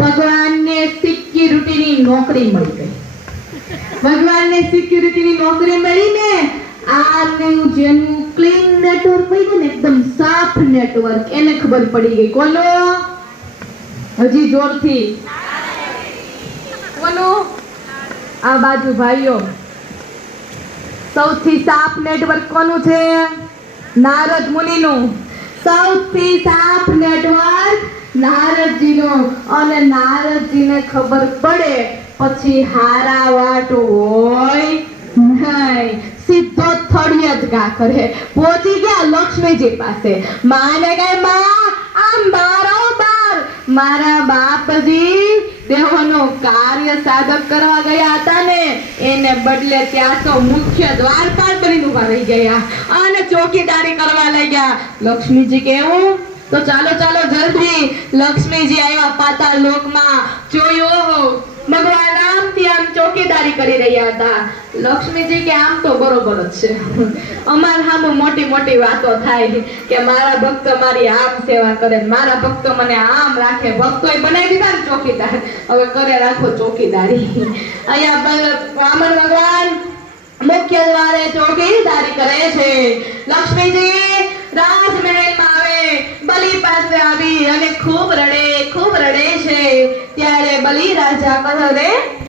ભગવાનને સિક્યુરિટીની નોકરી મળી ગઈ. ભગવાનને સિક્યુરિટીની નોકરી મળીને આનું જેનું ક્લીન નેટવર્ક હોય ને એકદમ સાફ નેટવર્ક એને ખબર પડી ગઈ. કોનો? હજી જોરથી કોનો? આ બાજુ ભાઈઓ. સૌથી સાફ નેટવર્ક કોનું છે? નારદ મુનિનું. સૌથી સાફ નેટવર્ક નારદજીનું. અને નારદજીને ખબર પડે પછી હારા વાટ હોય નહીં, સીધો થળિયે જ ઘા કરે. પહોંચી ગયા લક્ષ્મીજી પાસે. માને કહે, માં આ મારો બાર, મારા બાપજી દેવોનું કાર્ય સાધક કરવા ગયા હતા ને એને બદલે ત્યાં તો મુખ્ય દ્વારપાલ કરીને ઉભા રહી ગયા અને ચોકીદારી કરવા લાગ્યા. લક્ષ્મીજી કેવું? તો ચાલો ચાલો જલ્દી. લક્ષ્મીજી આવ્યા પાતાળ લોકમાં. જોયો ભગવાન આમથી આમ ચોકીદારી કરી રહ્યા હતા. લક્ષ્મીજી કે આમ તો બરોબર જ છે, અમાર સામે મોટી મોટી વાતો થાય કે મારા ભક્ત મારી આમ સેવા કરે, મારા ભક્તો મને આમ રાખે. ભક્તોએ બનાવી દીધા ને ચોકીદાર, હવે કરે રાખો ચોકીદારી. અહીંયા વામન ભગવાન મુખ્ય દ્વારે ચોકીદારી કરે છે. લક્ષ્મીજી રાજમહેલમાં આવે, બલિ પાસે આવી અને ખૂબ રડે છે. ત્યારે બલિ રાજા કહે,